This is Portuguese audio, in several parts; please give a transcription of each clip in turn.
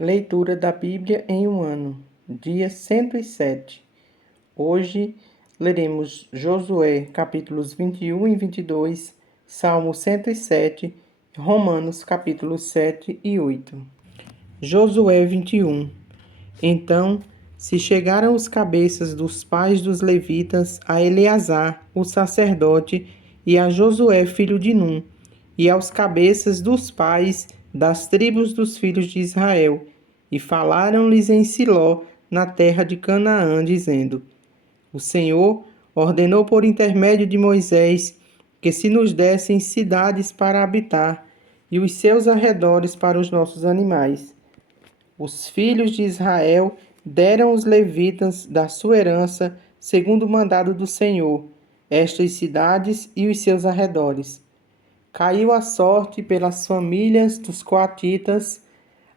Leitura da Bíblia em um ano, dia 107. Hoje leremos Josué, capítulos 21 e 22, Salmo 107, Romanos, capítulos 7 e 8. Josué 21. Então se chegaram os cabeças dos pais dos levitas a Eleazar, o sacerdote, e a Josué, filho de Num, e aos cabeças dos pais das tribos dos filhos de Israel, e falaram-lhes em Siló, na terra de Canaã, dizendo: O Senhor ordenou por intermédio de Moisés que se nos dessem cidades para habitar, e os seus arredores para os nossos animais. Os filhos de Israel deram aos levitas da sua herança, segundo o mandado do Senhor, estas cidades e os seus arredores. Caiu a sorte pelas famílias dos coatitas.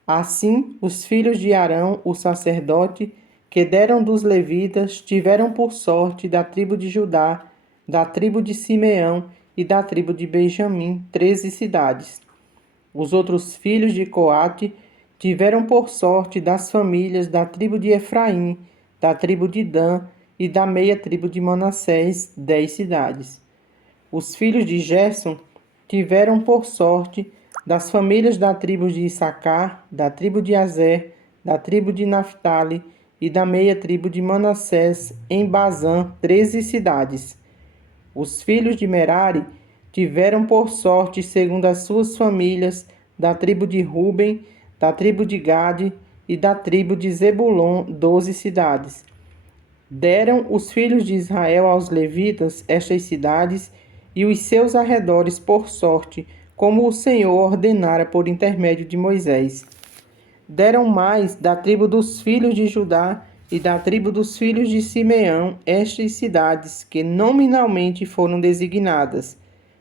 Assim, os filhos de Arão, o sacerdote, que deram dos levitas, tiveram por sorte da tribo de Judá, da tribo de Simeão e da tribo de Benjamim 13 cidades. Os outros filhos de Coate tiveram por sorte das famílias da tribo de Efraim, da tribo de Dan e da meia tribo de Manassés 10 cidades. Os filhos de Gerson tiveram por sorte das famílias da tribo de Issacar, da tribo de Azer, da tribo de Naphtali e da meia tribo de Manassés em Bazã 13 cidades. Os filhos de Merari tiveram por sorte, segundo as suas famílias, da tribo de Ruben, da tribo de Gade e da tribo de Zebulon 12 cidades. Deram os filhos de Israel aos levitas estas cidades e os seus arredores por sorte, como o Senhor ordenara por intermédio de Moisés. Deram mais da tribo dos filhos de Judá e da tribo dos filhos de Simeão estas cidades que nominalmente foram designadas,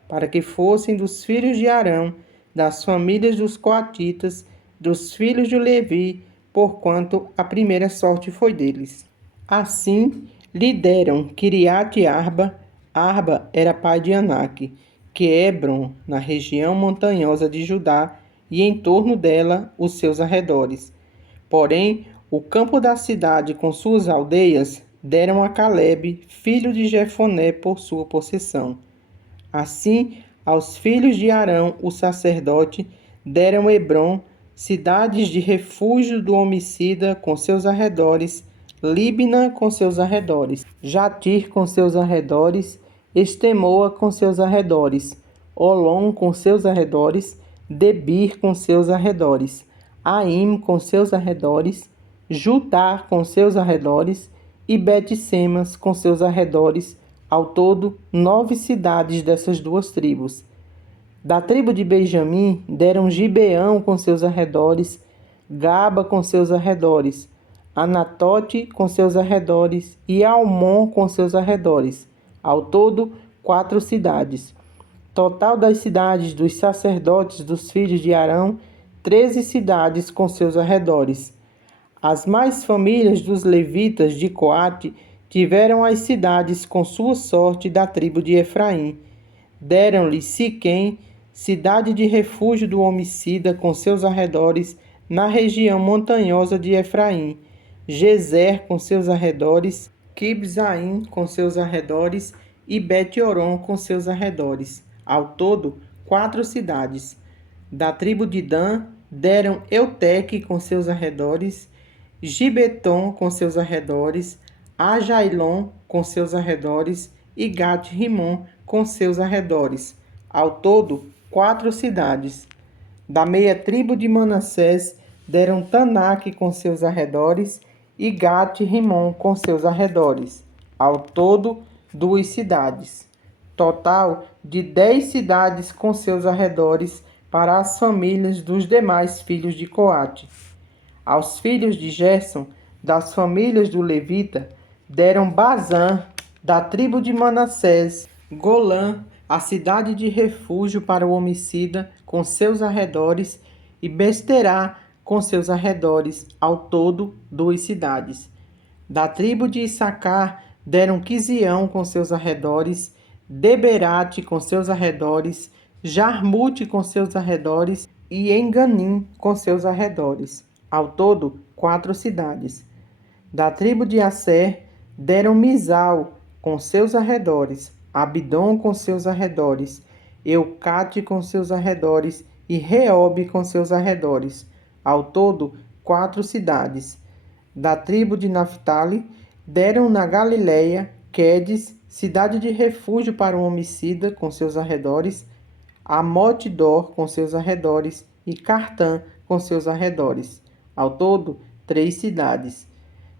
para que fossem dos filhos de Arão, das famílias dos coatitas, dos filhos de Levi, porquanto a primeira sorte foi deles. Assim lhe deram Quiriate-Arba. Arba era pai de Anak, que é Hebron, na região montanhosa de Judá, e em torno dela os seus arredores. Porém, o campo da cidade com suas aldeias deram a Calebe, filho de Jefoné, por sua possessão. Assim, aos filhos de Arão, o sacerdote, deram Hebron, cidades de refúgio do homicida com seus arredores, Líbna com seus arredores, Jatir com seus arredores, Estemoa com seus arredores, Olom com seus arredores, Debir com seus arredores, Aim com seus arredores, Jutar com seus arredores e Bet-Semas com seus arredores, ao todo 9 cidades dessas duas tribos. Da tribo de Benjamim deram Gibeão com seus arredores, Gaba com seus arredores, Anatote com seus arredores e Almon com seus arredores, ao todo 4 cidades. Total das cidades dos sacerdotes dos filhos de Arão, 13 cidades com seus arredores. As mais famílias dos levitas de Coate tiveram as cidades com sua sorte da tribo de Efraim. Deram-lhe Siquém, cidade de refúgio do homicida com seus arredores, na região montanhosa de Efraim, Gezer com seus arredores, Quibzaim com seus arredores e Bet-Oron com seus arredores. Ao todo, 4 cidades. Da tribo de Dan, deram Euteque com seus arredores, Gibeton com seus arredores, Ajailon com seus arredores e Gat-Rimon com seus arredores. Ao todo, 4 cidades. Da meia tribo de Manassés, deram Tanaque com seus arredores e Gat-Rimon com seus arredores. Ao todo, 2 cidades. Total de 10 cidades com seus arredores para as famílias dos demais filhos de Coate. Aos filhos de Gerson, das famílias do Levita, deram Bazã, da tribo de Manassés, Golã, a cidade de refúgio para o homicida, com seus arredores, e Besterá, com seus arredores, ao todo 2 cidades. Da tribo de Issacar, deram Quizião com seus arredores, Deberate com seus arredores, Jarmute com seus arredores e Enganim com seus arredores. Ao todo, 4 cidades. Da tribo de Asser, deram Misal com seus arredores, Abidom com seus arredores, Eucate com seus arredores e Reobe com seus arredores. Ao todo, 4 cidades. Da tribo de Naphtali, deram na Galileia, Quedes, cidade de refúgio para o homicida com seus arredores, Amote-dor com seus arredores e Cartã com seus arredores. Ao todo, 3 cidades.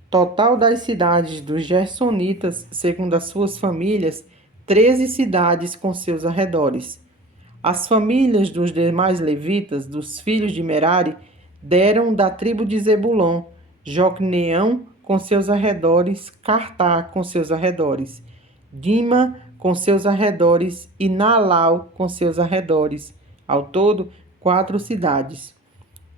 Total das cidades dos Gersonitas, segundo as suas famílias, 13 cidades com seus arredores. As famílias dos demais levitas, dos filhos de Merari, deram da tribo de Zebulon, Jocneão com seus arredores, Cartá com seus arredores, Dima com seus arredores e Nalau com seus arredores. Ao todo, 4 cidades.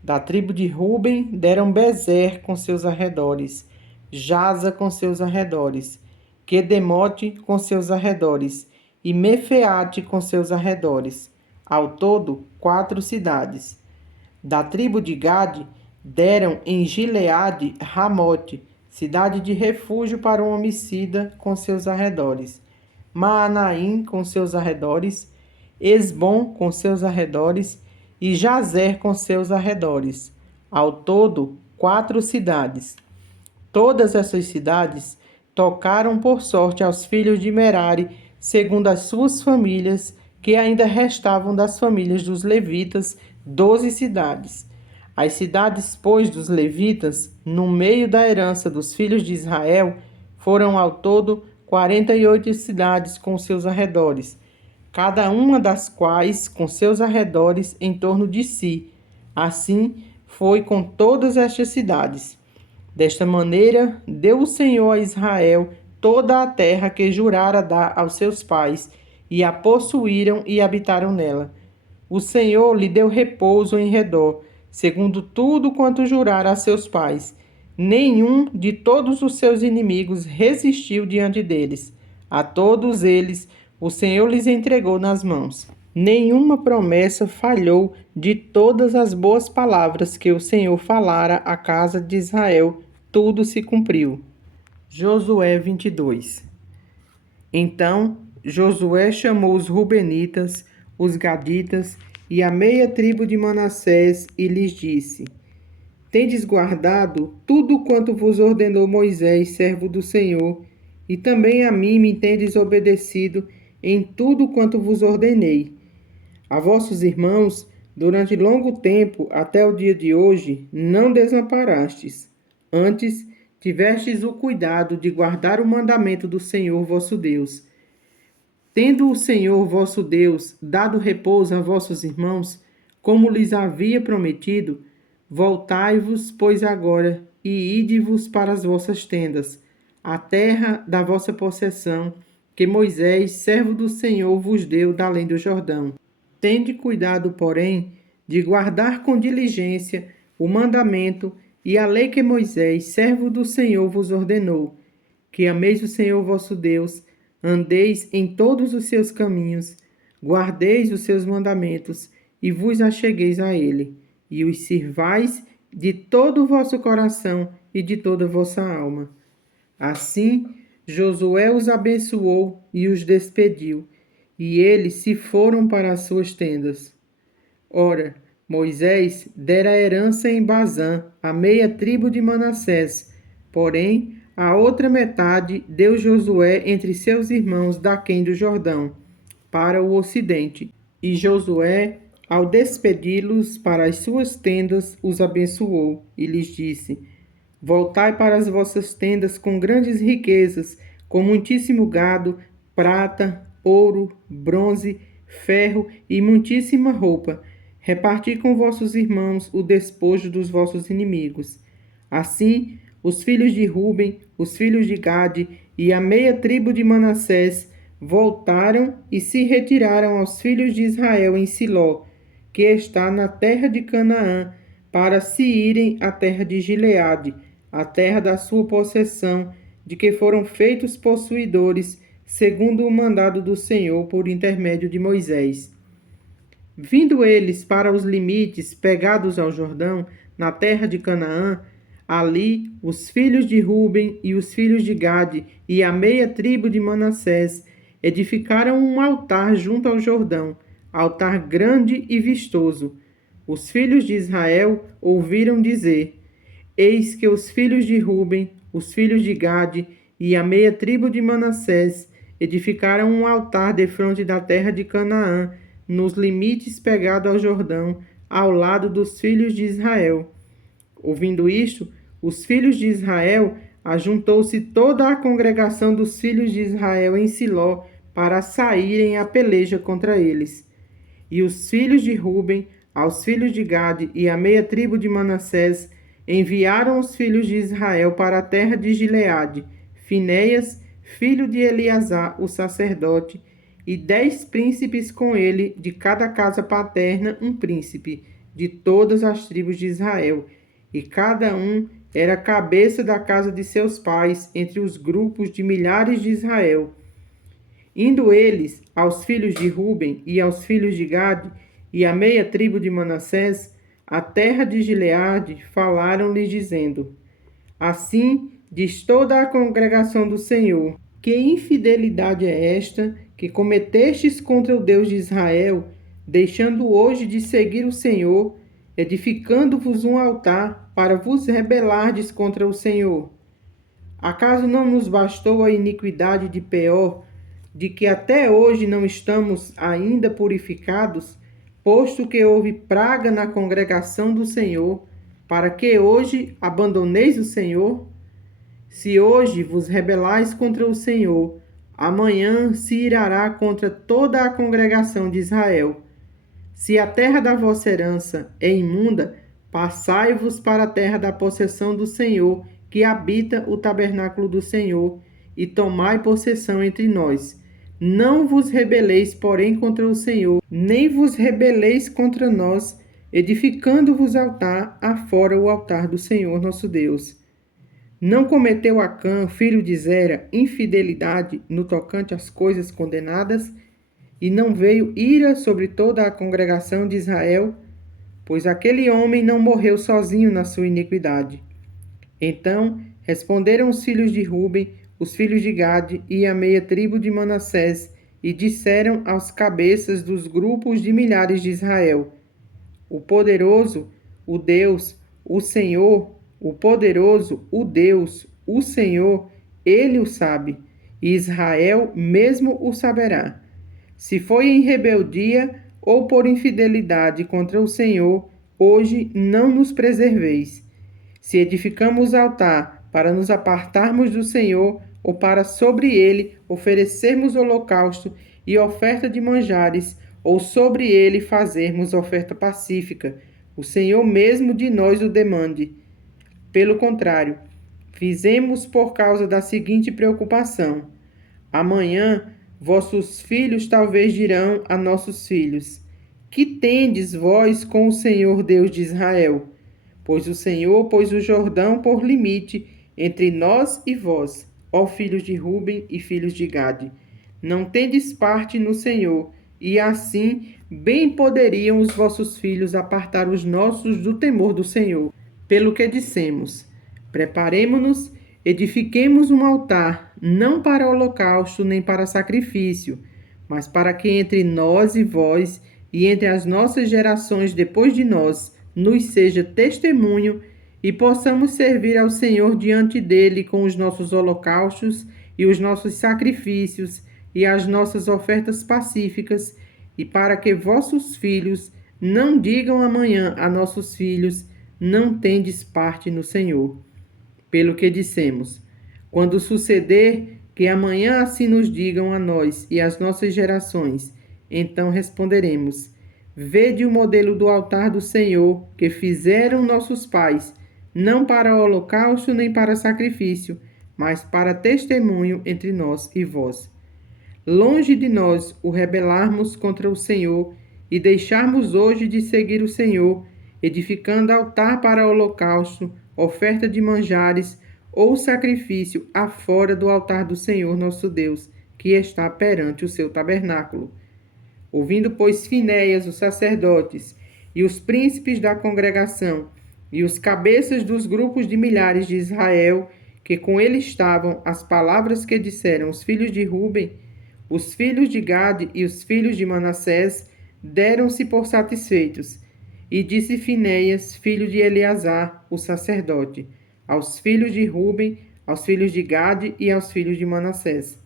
Da tribo de Ruben, deram Bezer com seus arredores, Jaza com seus arredores, Quedemote com seus arredores e Mefeate com seus arredores. Ao todo, 4 cidades. Da tribo de Gade, deram em Gileade Ramote, cidade de refúgio para um homicida com seus arredores, Maanaim com seus arredores, Esbom com seus arredores e Jazer com seus arredores. Ao todo, 4 cidades. Todas essas cidades tocaram por sorte aos filhos de Merari, segundo as suas famílias, que ainda restavam das famílias dos levitas, 12 cidades. As cidades, pois, dos levitas, no meio da herança dos filhos de Israel, foram ao todo 48 cidades com seus arredores, cada uma das quais com seus arredores em torno de si. Assim foi com todas estas cidades. Desta maneira, deu o Senhor a Israel toda a terra que jurara dar aos seus pais, e a possuíram e habitaram nela. O Senhor lhe deu repouso em redor, segundo tudo quanto jurara a seus pais. Nenhum de todos os seus inimigos resistiu diante deles. A todos eles o Senhor lhes entregou nas mãos. Nenhuma promessa falhou de todas as boas palavras que o Senhor falara à casa de Israel, tudo se cumpriu. Josué 22. Então Josué chamou os Rubenitas, os Gaditas e a meia tribo de Manassés e lhes disse: Tendes guardado tudo quanto vos ordenou Moisés, servo do Senhor, e também a mim me tendes obedecido em tudo quanto vos ordenei. A vossos irmãos, durante longo tempo, até o dia de hoje, não desamparastes. Antes, tivestes o cuidado de guardar o mandamento do Senhor vosso Deus. Tendo o Senhor vosso Deus dado repouso a vossos irmãos, como lhes havia prometido, voltai-vos, pois agora, e ide-vos para as vossas tendas, a terra da vossa possessão, que Moisés, servo do Senhor, vos deu da além do Jordão. Tende cuidado, porém, de guardar com diligência o mandamento e a lei que Moisés, servo do Senhor, vos ordenou, que ameis o Senhor vosso Deus, andeis em todos os seus caminhos, guardeis os seus mandamentos e vos achegueis a ele, e os sirvais de todo o vosso coração e de toda a vossa alma. Assim, Josué os abençoou e os despediu, e eles se foram para as suas tendas. Ora, Moisés dera herança em Bazã à meia tribo de Manassés, porém, a outra metade deu Josué entre seus irmãos daquém do Jordão, para o ocidente. E Josué, ao despedi-los para as suas tendas, os abençoou e lhes disse: Voltai para as vossas tendas com grandes riquezas, com muitíssimo gado, prata, ouro, bronze, ferro e muitíssima roupa. Reparti com vossos irmãos o despojo dos vossos inimigos. Assim, os filhos de Ruben, os filhos de Gade e a meia tribo de Manassés voltaram e se retiraram aos filhos de Israel em Siló, que está na terra de Canaã, para se irem à terra de Gileade, a terra da sua possessão, de que foram feitos possuidores, segundo o mandado do Senhor por intermédio de Moisés. Vindo eles para os limites pegados ao Jordão, na terra de Canaã, ali os filhos de Ruben e os filhos de Gade e a meia tribo de Manassés edificaram um altar junto ao Jordão, altar grande e vistoso. Os filhos de Israel ouviram dizer: Eis que os filhos de Ruben, os filhos de Gade e a meia tribo de Manassés edificaram um altar defronte da terra de Canaã, nos limites pegados ao Jordão, ao lado dos filhos de Israel. Ouvindo isto, os filhos de Israel, ajuntou-se toda a congregação dos filhos de Israel em Siló para saírem à peleja contra eles. E os filhos de Ruben, aos filhos de Gade e a meia tribo de Manassés, enviaram os filhos de Israel para a terra de Gileade, Finéias, filho de Eleazar, o sacerdote, e 10 príncipes com ele, de cada casa paterna um príncipe, de todas as tribos de Israel, e cada um era cabeça da casa de seus pais entre os grupos de milhares de Israel. Indo eles aos filhos de Ruben e aos filhos de Gade e à meia tribo de Manassés, a terra de Gileade, falaram-lhes dizendo: Assim diz toda a congregação do Senhor: Que infidelidade é esta que cometestes contra o Deus de Israel, deixando hoje de seguir o Senhor, edificando-vos um altar para vos rebelardes contra o Senhor? Acaso não nos bastou a iniquidade de Peor, de que até hoje não estamos ainda purificados, posto que houve praga na congregação do Senhor, para que hoje abandoneis o Senhor? Se hoje vos rebelais contra o Senhor, amanhã se irará contra toda a congregação de Israel. Se a terra da vossa herança é imunda, passai-vos para a terra da possessão do Senhor, que habita o tabernáculo do Senhor, e tomai possessão entre nós. Não vos rebeleis, porém, contra o Senhor, nem vos rebeleis contra nós, edificando-vos altar afora o altar do Senhor nosso Deus. Não cometeu Acã, filho de Zera, infidelidade no tocante às coisas condenadas, e não veio ira sobre toda a congregação de Israel, pois aquele homem não morreu sozinho na sua iniquidade. Então responderam os filhos de Ruben, os filhos de Gade e a meia tribo de Manassés, e disseram aos cabeças dos grupos de milhares de Israel: O poderoso, o Deus, o Senhor, o poderoso, o Deus, o Senhor, ele o sabe, e Israel mesmo o saberá. Se foi em rebeldia ou por infidelidade contra o Senhor, hoje não nos preserveis. Se edificamos altar para nos apartarmos do Senhor, ou para sobre ele oferecermos holocausto e oferta de manjares, ou sobre ele fazermos oferta pacífica, o Senhor mesmo de nós o demande. Pelo contrário, fizemos por causa da seguinte preocupação: amanhã vossos filhos talvez dirão a nossos filhos: Que tendes vós com o Senhor Deus de Israel? Pois o Senhor pôs o Jordão por limite entre nós e vós, ó filhos de Ruben e filhos de Gade. Não tendes parte no Senhor, e assim bem poderiam os vossos filhos apartar os nossos do temor do Senhor. Pelo que dissemos: Preparemo-nos, edifiquemos um altar, não para holocausto nem para sacrifício, mas para que entre nós e vós, e entre as nossas gerações depois de nós, nos seja testemunho, e possamos servir ao Senhor diante dele com os nossos holocaustos e os nossos sacrifícios e as nossas ofertas pacíficas, e para que vossos filhos não digam amanhã a nossos filhos: Não tendes parte no Senhor. Pelo que dissemos: Quando suceder que amanhã assim nos digam a nós e às nossas gerações, então responderemos: Vede o modelo do altar do Senhor que fizeram nossos pais, não para holocausto nem para sacrifício, mas para testemunho entre nós e vós. Longe de nós o rebelarmos contra o Senhor e deixarmos hoje de seguir o Senhor, edificando altar para holocausto, oferta de manjares ou sacrifício afora do altar do Senhor nosso Deus, que está perante o seu tabernáculo. Ouvindo, pois, Finéias, os sacerdotes, e os príncipes da congregação, E os cabeças dos grupos de milhares de Israel, que com ele estavam, as palavras que disseram os filhos de Ruben, os filhos de Gade e os filhos de Manassés, deram-se por satisfeitos. E disse Finéias, filho de Eleazar, o sacerdote, aos filhos de Ruben, aos filhos de Gade e aos filhos de Manassés: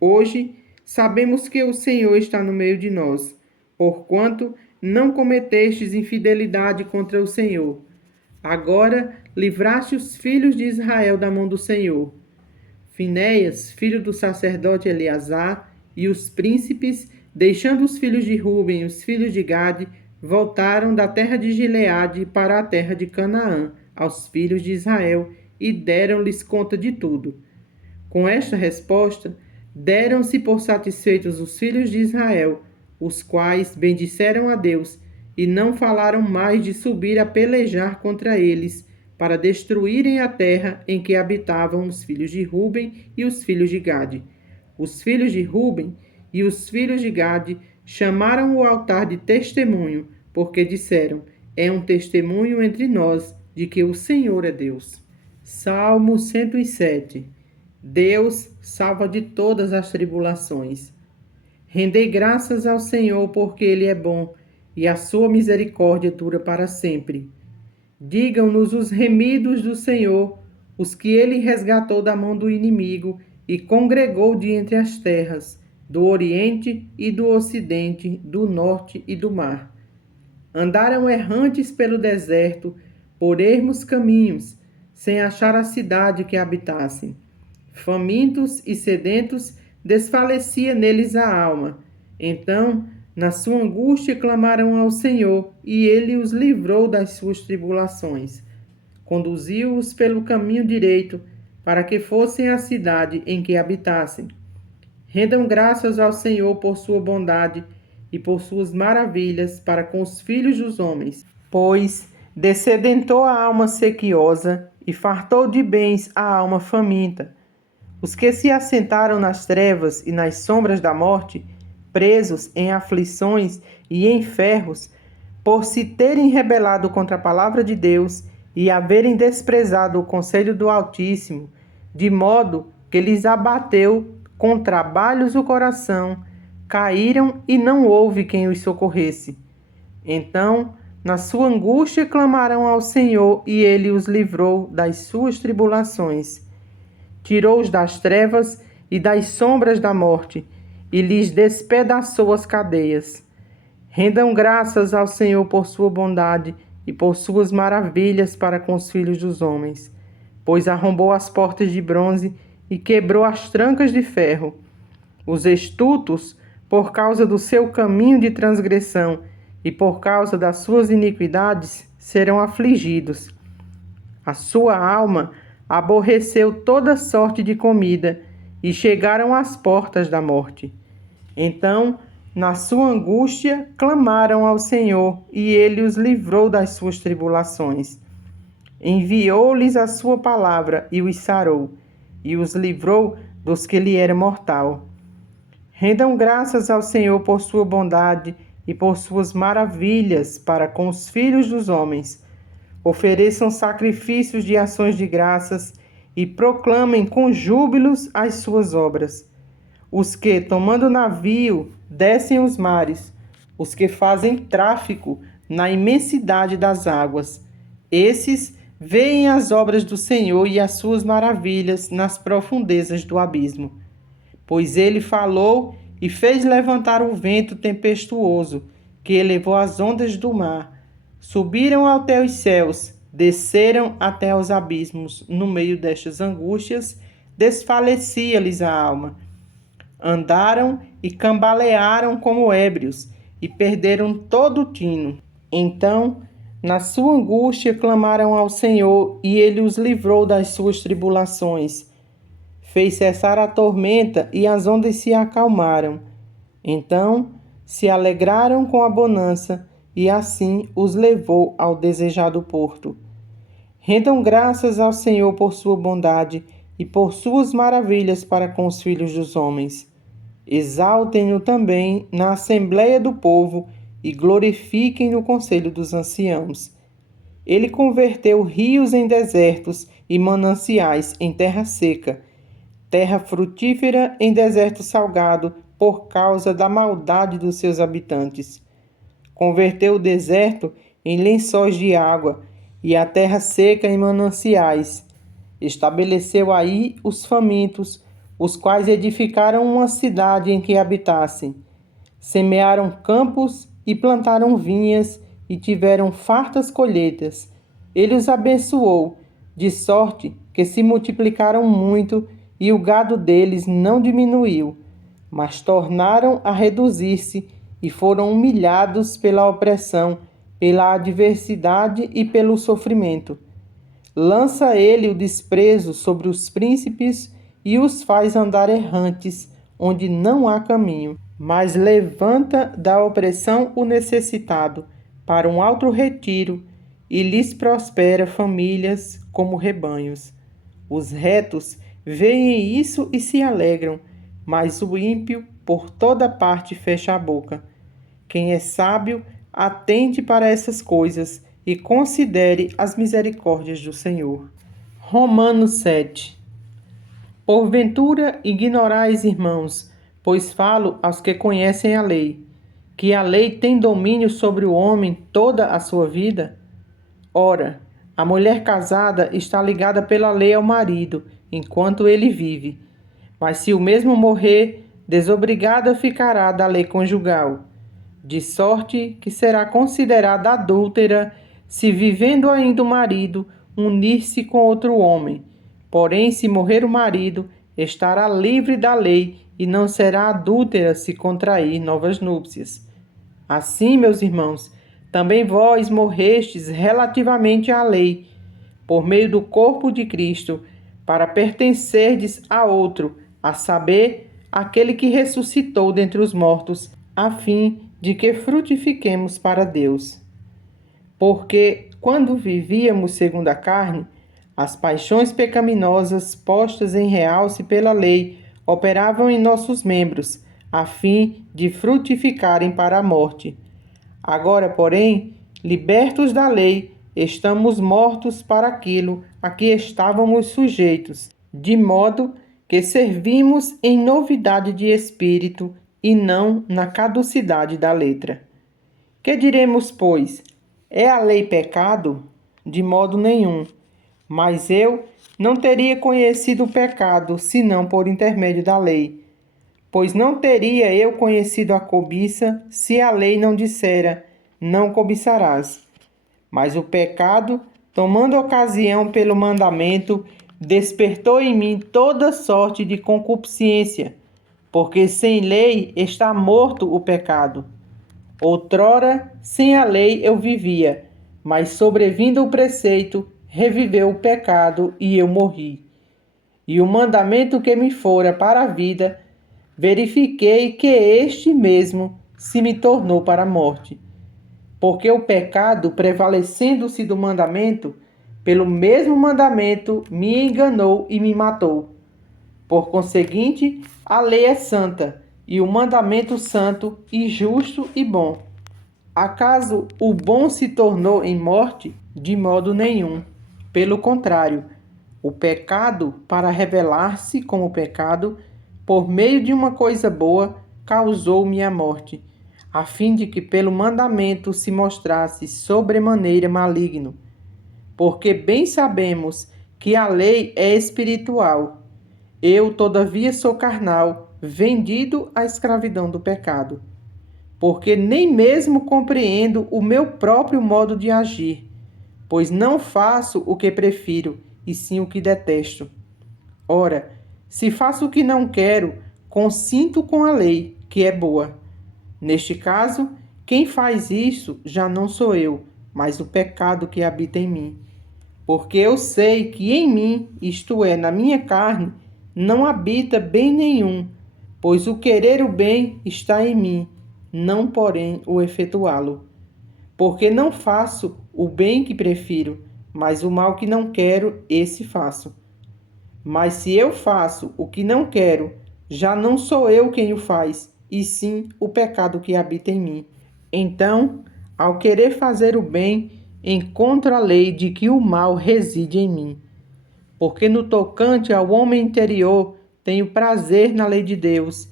Hoje sabemos que o Senhor está no meio de nós, porquanto não cometestes infidelidade contra o Senhor. Agora livraste os filhos de Israel da mão do Senhor. Finéias, filho do sacerdote Eleazar, e os príncipes, deixando os filhos de Ruben e os filhos de Gade, voltaram da terra de Gileade para a terra de Canaã, aos filhos de Israel, e deram-lhes conta de tudo. Com esta resposta, deram-se por satisfeitos os filhos de Israel, os quais bendisseram a Deus, e não falaram mais de subir a pelejar contra eles, para destruírem a terra em que habitavam os filhos de Ruben e os filhos de Gade. Os filhos de Ruben e os filhos de Gade chamaram o altar de testemunho, porque disseram: é um testemunho entre nós de que o Senhor é Deus. Salmo 107. Deus salva de todas as tribulações. Rendei graças ao Senhor, porque Ele é bom, e a sua misericórdia dura para sempre. Digam-nos os remidos do Senhor, os que Ele resgatou da mão do inimigo e congregou de entre as terras, do Oriente e do Ocidente, do Norte e do mar. Andaram errantes pelo deserto, por ermos caminhos, sem achar a cidade que habitassem. Famintos e sedentos, desfalecia neles a alma. Então, na sua angústia, clamaram ao Senhor, e Ele os livrou das suas tribulações. Conduziu-os pelo caminho direito, para que fossem à cidade em que habitassem. Rendam graças ao Senhor por sua bondade e por suas maravilhas para com os filhos dos homens. Pois dessedentou a alma sequiosa e fartou de bens a alma faminta. Os que se assentaram nas trevas e nas sombras da morte, presos em aflições e em ferros, por se terem rebelado contra a palavra de Deus e haverem desprezado o conselho do Altíssimo, de modo que lhes abateu com trabalhos o coração, caíram e não houve quem os socorresse. Então, na sua angústia, clamaram ao Senhor, e Ele os livrou das suas tribulações. Tirou-os das trevas e das sombras da morte, e lhes despedaçou as cadeias. Rendam graças ao Senhor por sua bondade e por suas maravilhas para com os filhos dos homens, pois arrombou as portas de bronze e quebrou as trancas de ferro. Os estultos, por causa do seu caminho de transgressão e por causa das suas iniquidades, serão afligidos. A sua alma aborreceu toda sorte de comida e chegaram às portas da morte. Então, na sua angústia, clamaram ao Senhor, e Ele os livrou das suas tribulações. Enviou-lhes a sua palavra e os sarou, e os livrou dos que lhe era mortal. Rendam graças ao Senhor por sua bondade e por suas maravilhas para com os filhos dos homens. Ofereçam sacrifícios de ações de graças e proclamem com júbilos as suas obras. Os que, tomando navio, descem os mares, os que fazem tráfico na imensidade das águas. Esses veem as obras do Senhor e as suas maravilhas nas profundezas do abismo. Pois Ele falou e fez levantar o vento tempestuoso, que elevou as ondas do mar. Subiram até os céus, desceram até os abismos. No meio destas angústias, desfalecia-lhes a alma. Andaram e cambalearam como ébrios, e perderam todo o tino. Então, na sua angústia, clamaram ao Senhor, e Ele os livrou das suas tribulações. Fez cessar a tormenta, e as ondas se acalmaram. Então, se alegraram com a bonança, e assim os levou ao desejado porto. Rendam graças ao Senhor por sua bondade e por suas maravilhas para com os filhos dos homens. Exaltem-no também na assembleia do povo e glorifiquem no conselho dos anciãos. Ele converteu rios em desertos e mananciais em terra seca, terra frutífera em deserto salgado, por causa da maldade dos seus habitantes. Converteu o deserto em lençóis de água e a terra seca em mananciais. Estabeleceu aí os famintos, os quais edificaram uma cidade em que habitassem. Semearam campos e plantaram vinhas e tiveram fartas colheitas. Ele os abençoou, de sorte que se multiplicaram muito e o gado deles não diminuiu, mas tornaram a reduzir-se e foram humilhados pela opressão, pela adversidade e pelo sofrimento. Lança ele o desprezo sobre os príncipes e os faz andar errantes, onde não há caminho. Mas levanta da opressão o necessitado para um alto retiro e lhes prospera famílias como rebanhos. Os retos veem isso e se alegram, mas o ímpio por toda parte fecha a boca. Quem é sábio, atente para essas coisas e considere as misericórdias do Senhor. Romanos 7. Porventura ignorais, irmãos, pois falo aos que conhecem a lei, que a lei tem domínio sobre o homem toda a sua vida? Ora, a mulher casada está ligada pela lei ao marido, enquanto ele vive. Mas se o mesmo morrer, desobrigada ficará da lei conjugal, de sorte que será considerada adúltera se, vivendo ainda o marido, unir-se com outro homem. Porém, se morrer o marido, estará livre da lei e não será adúltera se contrair novas núpcias. Assim, meus irmãos, também vós morrestes relativamente à lei, por meio do corpo de Cristo, para pertencerdes a outro, a saber, aquele que ressuscitou dentre os mortos, a fim de que frutifiquemos para Deus. Porque, quando vivíamos segundo a carne, as paixões pecaminosas postas em realce pela lei operavam em nossos membros, a fim de frutificarem para a morte. Agora, porém, libertos da lei, estamos mortos para aquilo a que estávamos sujeitos, de modo que servimos em novidade de espírito e não na caducidade da letra. Que diremos, pois? É a lei pecado? De modo nenhum. Mas eu não teria conhecido o pecado, senão por intermédio da lei. Pois não teria eu conhecido a cobiça, se a lei não dissera, não cobiçarás. Mas o pecado, tomando ocasião pelo mandamento, despertou em mim toda sorte de concupiscência, porque sem lei está morto o pecado. Outrora, sem a lei eu vivia, mas sobrevindo o preceito, reviveu o pecado e eu morri. E o mandamento que me fora para a vida, verifiquei que este mesmo se me tornou para a morte. Porque o pecado, prevalecendo-se do mandamento, pelo mesmo mandamento me enganou e me matou. Por conseguinte, a lei é santa, e o mandamento santo, e justo e bom. Acaso o bom se tornou em morte? De modo nenhum. Pelo contrário, o pecado, para revelar-se como pecado, por meio de uma coisa boa, causou-me a morte, a fim de que pelo mandamento se mostrasse sobremaneira maligno. Porque bem sabemos que a lei é espiritual. Eu, todavia, sou carnal, vendido à escravidão do pecado. Porque nem mesmo compreendo o meu próprio modo de agir, pois não faço o que prefiro, e sim o que detesto. Ora, se faço o que não quero, consinto com a lei, que é boa. Neste caso, quem faz isso já não sou eu, mas o pecado que habita em mim. Porque eu sei que em mim, isto é, na minha carne, não habita bem nenhum, pois o querer o bem está em mim, não porém o efetuá-lo. Porque não faço o bem que prefiro, mas o mal que não quero, esse faço. Mas se eu faço o que não quero, já não sou eu quem o faz, e sim o pecado que habita em mim. Então, ao querer fazer o bem, encontro a lei de que o mal reside em mim. Porque no tocante ao homem interior, tenho prazer na lei de Deus,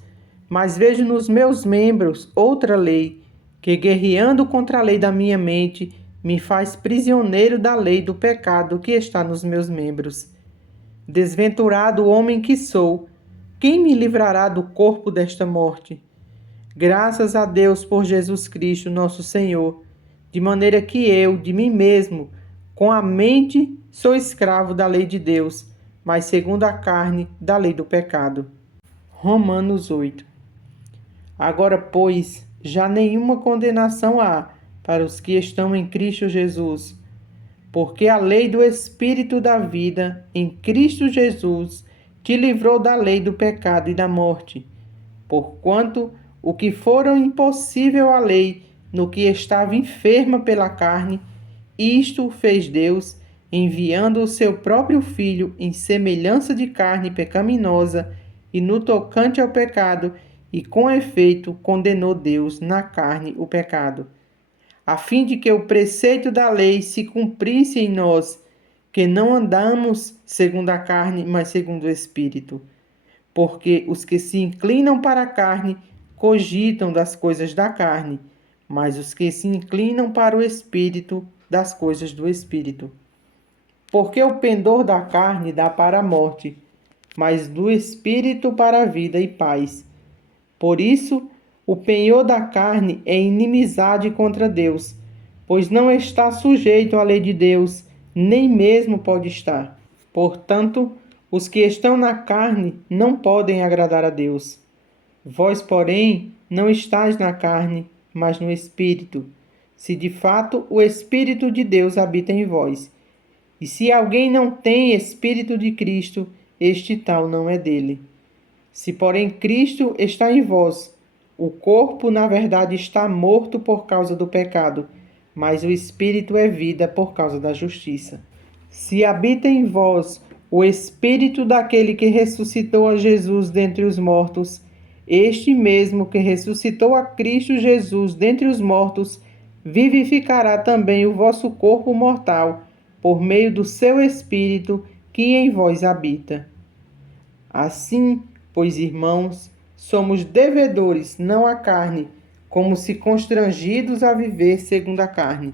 mas vejo nos meus membros outra lei, que guerreando contra a lei da minha mente, me faz prisioneiro da lei do pecado que está nos meus membros. Desventurado homem que sou, quem me livrará do corpo desta morte? Graças a Deus por Jesus Cristo, nosso Senhor, de maneira que eu, de mim mesmo, com a mente, sou escravo da lei de Deus, mas segundo a carne, da lei do pecado. Romanos 8. Agora, pois, já nenhuma condenação há para os que estão em Cristo Jesus, porque a lei do Espírito da vida, em Cristo Jesus, te livrou da lei do pecado e da morte. Porquanto o que fora impossível à lei, no que estava enferma pela carne, isto fez Deus, enviando o seu próprio Filho em semelhança de carne pecaminosa, e no tocante ao pecado, e com efeito condenou Deus na carne o pecado, a fim de que o preceito da lei se cumprisse em nós, que não andamos segundo a carne, mas segundo o Espírito. Porque os que se inclinam para a carne cogitam das coisas da carne, mas os que se inclinam para o Espírito, das coisas do Espírito. Porque o pendor da carne dá para a morte, mas do Espírito para a vida e paz. Por isso, o penhor da carne é inimizade contra Deus, pois não está sujeito à lei de Deus, nem mesmo pode estar. Portanto, os que estão na carne não podem agradar a Deus. Vós, porém, não estáis na carne, mas no Espírito, se de fato o Espírito de Deus habita em vós. E se alguém não tem Espírito de Cristo, este tal não é dele. Se, porém, Cristo está em vós, o corpo, na verdade, está morto por causa do pecado, mas o Espírito é vida por causa da justiça. Se habita em vós o Espírito daquele que ressuscitou a Jesus dentre os mortos, este mesmo que ressuscitou a Cristo Jesus dentre os mortos, vivificará também o vosso corpo mortal, por meio do seu Espírito que em vós habita. Assim, pois, irmãos, somos devedores, não à carne, como se constrangidos a viver segundo a carne.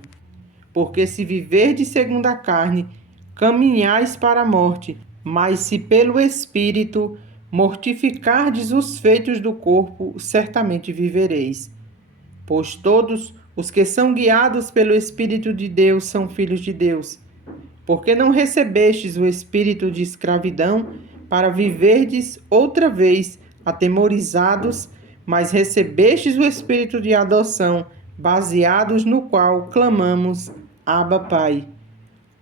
Porque se viverdes segundo a carne, caminhais para a morte, mas se pelo Espírito mortificardes os feitos do corpo, certamente vivereis. Pois todos os que são guiados pelo Espírito de Deus são filhos de Deus. Porque não recebestes o espírito de escravidão para viverdes outra vez atemorizados, mas recebestes o espírito de adoção, baseados no qual clamamos, Abba, Pai.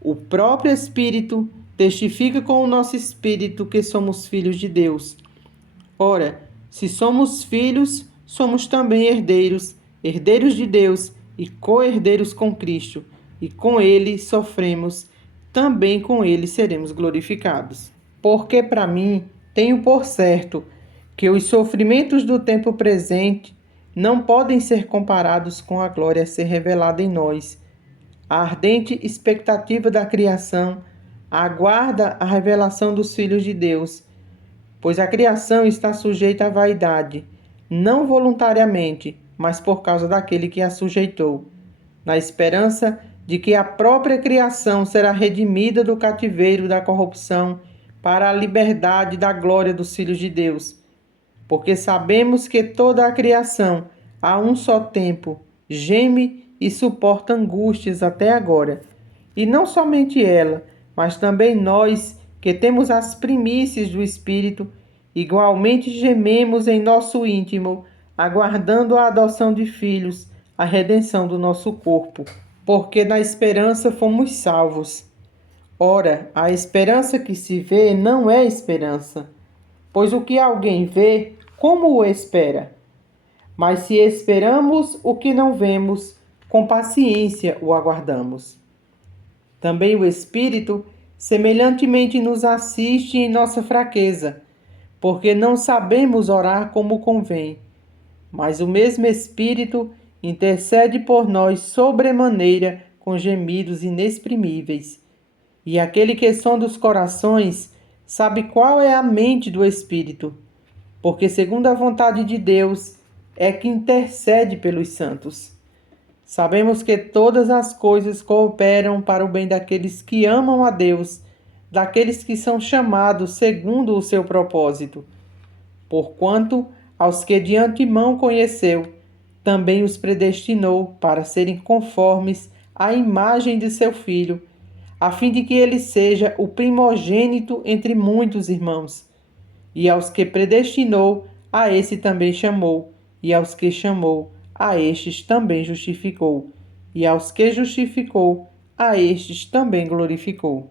O próprio Espírito testifica com o nosso espírito que somos filhos de Deus. Ora, se somos filhos, somos também herdeiros, herdeiros de Deus e co-herdeiros com Cristo, e com Ele sofremos, também com Ele seremos glorificados. Porque para mim, tenho por certo que os sofrimentos do tempo presente não podem ser comparados com a glória a ser revelada em nós. A ardente expectativa da criação aguarda a revelação dos filhos de Deus, pois a criação está sujeita à vaidade, não voluntariamente, mas por causa daquele que a sujeitou, na esperança de que a própria criação será redimida do cativeiro da corrupção para a liberdade da glória dos filhos de Deus. Porque sabemos que toda a criação, a um só tempo, geme e suporta angústias até agora. E não somente ela, mas também nós, que temos as primícias do Espírito, igualmente gememos em nosso íntimo, aguardando a adoção de filhos, a redenção do nosso corpo. Porque na esperança fomos salvos. Ora, a esperança que se vê não é esperança, pois o que alguém vê, como o espera? Mas se esperamos o que não vemos, com paciência o aguardamos. Também o Espírito, semelhantemente, nos assiste em nossa fraqueza, porque não sabemos orar como convém. Mas o mesmo Espírito intercede por nós sobremaneira com gemidos inexprimíveis. E aquele que sonda os corações sabe qual é a mente do Espírito, porque segundo a vontade de Deus é que intercede pelos santos. Sabemos que todas as coisas cooperam para o bem daqueles que amam a Deus, daqueles que são chamados segundo o seu propósito. Porquanto, aos que de antemão conheceu, também os predestinou para serem conformes à imagem de seu Filho, a fim de que ele seja o primogênito entre muitos irmãos. E aos que predestinou, a esse também chamou, e aos que chamou, a estes também justificou, e aos que justificou, a estes também glorificou.